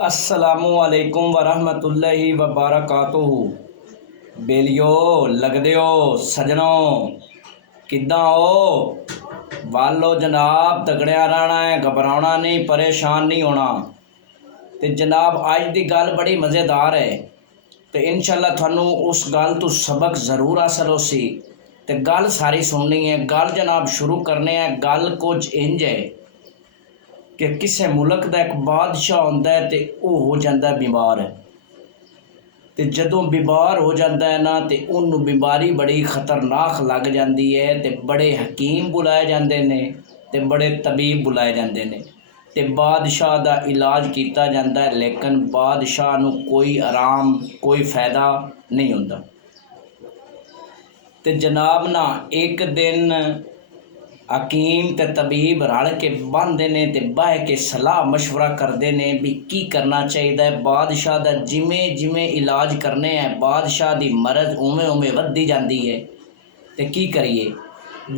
अस्सलामुअलैकुम वरहमतुल्लाहि वबरकातुहू। बेलियो लगदियो सजनों किद्दां हो वालो जनाब तगड़िया रहना है, घबराना नहीं, परेशान नहीं होना। तो जनाब अज की गल बड़ी मज़ेदार है तो इंशाअल्लाह थानू उस गल तो सबक ज़रूर हासिल हो सी। तो गल सारी सुननी है। गल जनाब शुरू करने है। गल कुछ इंज है कि किसी मुल्क का एक बादशाह होंदा है तो वह हो जाता बीमार। तो जदों बीमार हो जाता है ना तो उन्होंने बीमारी बड़ी खतरनाक लग जाती है। तो बड़े हकीम बुलाए जाते हैं तो बड़े तबीब बुलाए जाते हैं तो बादशाह का इलाज किया जाता है, लेकिन बादशाह नूं कोई आराम कोई फ़ायदा नहीं होता। तो जनाब ना एक दिन हकीम ते तबीब रल के बहते ने ते बह के सलाह मशवरा करते हैं भी की करना चाहिए। बादशाह का जिमें जिमें इलाज करने हैं बादशाह की मरज उवें उवें वधदी जाती है। तो की करिए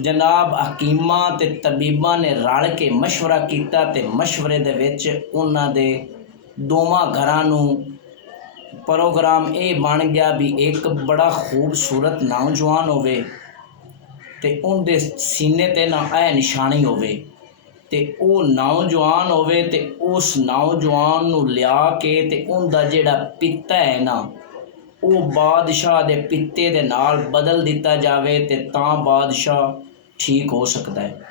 जनाब हकीमां ते तबीबां ने रल के मशवरा किया ते मशवरे दे विच उन्हां दे दोवां घरां नूं प्रोग्राम ये बन गया भी एक बड़ा खूबसूरत नौजवान होवे ते उनके सीने ते ना ऐ निशानी होवे ते वो नौजवान होवे ते उस नौजवान नूं लिया के ते उनका जिहड़ा पिता है ना वो बादशाह दे पिते दे नाल बदल दिता जावे ते तां बादशाह ठीक हो सकता है।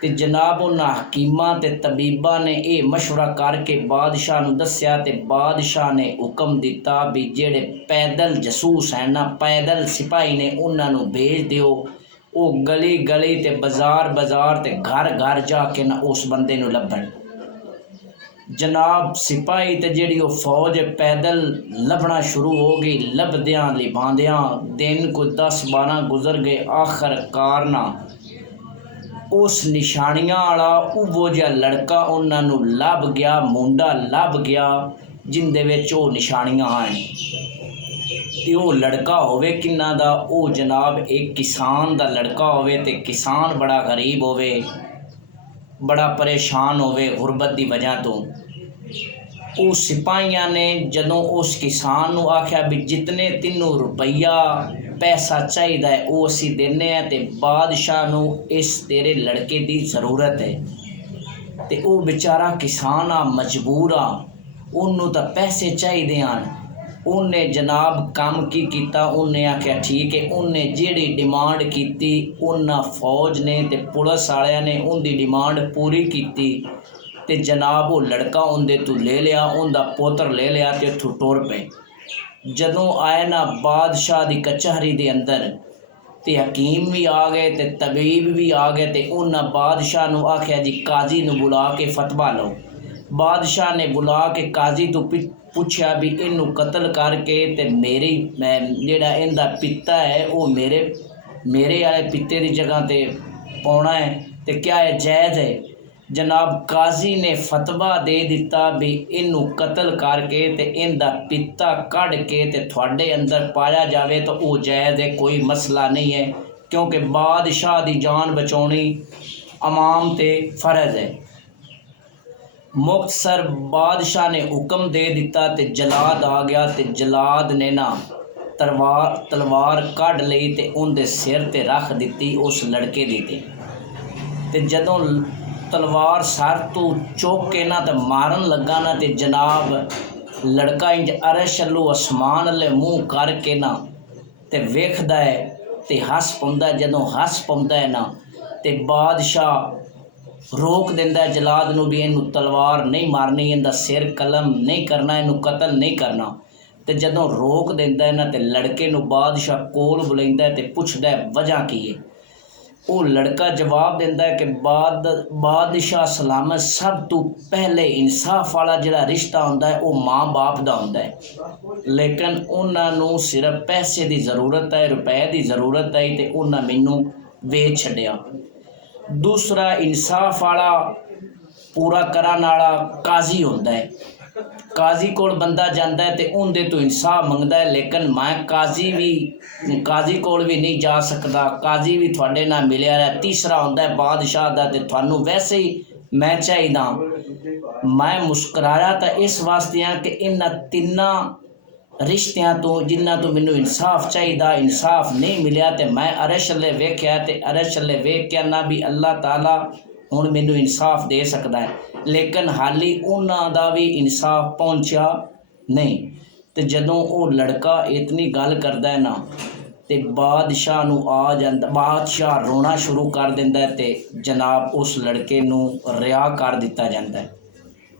ते जनाब उन्हां हकीमां ते तबीबां ने यह मशवरा करके बादशाह नूं दस्सिया ते बादशाह ने हुक्म दिता भी जिहड़े पैदल जसूस हैं ना पैदल सिपाही ने उन्हां नूं भेज दिओ। वो गली गली ते बाजार बाजार ते घर घर जाके ना उस बंदे नूं लभण। जनाब सिपाही ते जिहड़ी वो फौज पैदल लभना शुरू हो गई। लभदियां लिभांदियां दिन कोई 10-12 गुजर गए। आखिरकार ना उस निशानियां वाला उवो जिहा लड़का उन्हां नूं लभ गया, मुंडा लभ गया जिंदे विच वो निशानियां हैं। ते वो लड़का होवे किन्ना दा वो जनाब एक किसान दा लड़का होवे ते किसान बड़ा गरीब होवे, बड़ा परेशान होवे गुरबत की वजह तो। वो सिपाहियां ने जदों उस किसान नूं आख्या भी जितने तीनों रुपया पैसा चाहिए है वो असी देने हैं ते बादशाह नूं इस तेरे लड़के की ज़रूरत है। ते वो बेचारा किसान आ मजबूर आ उन्होंने तो पैसे चाहिए हैं। उन्हें जनाब काम की कीता उन्हें आख्या ठीक है। उन्हें जिहड़ी डिमांड की उन्हां फौज ने ते पुलिस वालियां ने उनकी डिमांड पूरी की ते जनाब वो लड़का उनके तू ले लिया, उनका पुत्र ले लिया ते उथों टुर पे। जदों आए ना बादशाह की कचहरी के अंदर ते हकीम भी आ गए ते तबीब भी आ गए ते उन्हें बादशाह नूं आख्या जी काजी नूं बुला के फतवा लो। बादशाह ने बुला के काजी तो पूछया भी इनू कतल करके ते मेरी जिहड़ा इनका पिता है वो मेरे वाले पिते की जगह ते पाउणा है ते क्या है जायज़ है। जनाब काजी ने फतवा दे दिता भी इनू कतल करके ते इनका पिता कढ़ के ते थोड़े अंदर पाया जाए तो वो जायज़ है, कोई मसला नहीं है, क्योंकि बादशाह की जान बचानी अवाम ते फर्ज है। मुख्तसर बादशाह ने हुक्म दे दिता ते जलाद आ गया ते जलाद ने ना तलवार कढ़ लई ते उनके सिर ते रख दी उस लड़के दी ते जदों तलवार सर तो चुक के ना तो मारन लगा ना ते जनाब लड़का इंज अरश अल्लो आसमान अल्ले मुँह करके ना ते वेखदा है ते हस पाउंदा। जदों हस पाउंदा है ना ते बादशाह रोक देंदा है जलाद नूं भी इनू तलवार नहीं मारनी, इनका सिर कलम नहीं करना, इनू कतल नहीं करना। तो जदों रोक देंदा है ना तो लड़के नूं बादशाह कोल बुलांदा है ते पुछदा है वजह की है। वो लड़का जवाब देंदा है कि बादशाह सलामत सब तो पहले इंसाफ वाला जिहड़ा रिश्ता होंदा है वो माँ बाप दा होंदा है, लेकिन उन्हां नूं सिर्फ पैसे की ज़रूरत है, रुपए की ज़रूरत है ते उन्हां मैनू वेच छड्डिया। दूसरा इंसाफ वाला पूरा करन वाला काजी होंदा है। काजी कोल बंदा जांदा है ते उनदे तो इंसाफ मंगदा है, लेकिन मैं काजी कोल भी नहीं जा सकता, काजी भी थोड़े नाल मिलिया रहा। तीसरा होंदा है बादशाह दा ते थानू वैसे ही मैं चाहिदा मैं मुस्कुराया तो इस वास्ते हाँ कि इन्हां तिन्नां रिश्तियां तो जिन्हां तो मैनू इंसाफ चाहिए इंसाफ नहीं मिलिया तो मैं अरश अल्ले वेख्या तो अरश अल्ले वेख के ना भी अल्लाह ताला हुण मैनू इंसाफ दे सकदा है, लेकिन हाली उन्हां दा भी इंसाफ पहुंचा नहीं। तो जदों वो लड़का इतनी गल करदा है ना ते बादशाह नूं आ जांदा, बादशाह रोना शुरू कर दिंदा है ते जनाब उस लड़के नूं रिहा कर दिता जांदा है,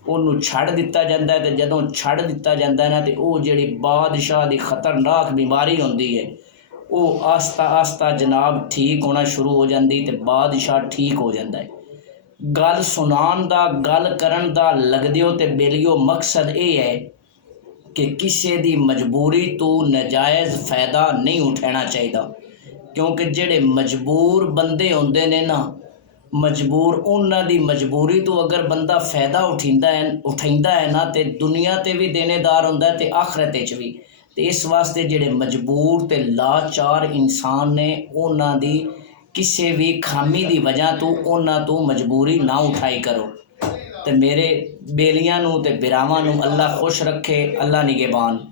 ਉਹਨੂੰ ਛੱਡ ਦਿੱਤਾ ਜਾਂਦਾ ਹੈ। ਤੇ ਜਦੋਂ ਛੱਡ ਦਿੱਤਾ ਜਾਂਦਾ ਨਾ ਤੇ ਉਹ ਜਿਹੜੀ ਬਾਦਸ਼ਾਹ ਦੀ ਖਤਰਨਾਕ ਬਿਮਾਰੀ ਹੁੰਦੀ ਹੈ ਉਹ ਆਸਤਾ ਆਸਤਾ ਜਨਾਬ ਠੀਕ ਹੋਣਾ ਸ਼ੁਰੂ ਹੋ ਜਾਂਦੀ ਤੇ ਬਾਦਸ਼ਾਹ ਠੀਕ ਹੋ ਜਾਂਦਾ ਹੈ। ਗੱਲ ਸੁਣਾਉਣ ਦਾ ਗੱਲ ਕਰਨ ਦਾ ਲੱਗਦੇ ਹੋ ਤੇ ਬੇਲੀਓ ਮਕਸਦ ਇਹ ਹੈ ਕਿ ਕਿਸੇ ਦੀ ਮਜਬੂਰੀ ਤੋਂ ਨਜਾਇਜ਼ ਫਾਇਦਾ ਨਹੀਂ ਉਠਾਉਣਾ ਚਾਹੀਦਾ, ਕਿਉਂਕਿ ਜਿਹੜੇ ਮਜਬੂਰ ਬੰਦੇ ਹੁੰਦੇ ਨੇ ਨਾ मजबूर उन्हां दी मजबूरी तो अगर बंदा फ़ायदा उठाइंदा है ना तो दुनिया ते भी देनेदार हुंदा है ते आखरत च भी। तो इस वास्ते जिहड़े मजबूर ते लाचार इंसान ने उन्हां दी किसी भी खामी दी वजह तो उन्हां तो मजबूरी ना उठाई करो। तो मेरे बेलियां नूं ते बिरावां नूं अल्लाह खुश रखे, अल्लाह निगहबान।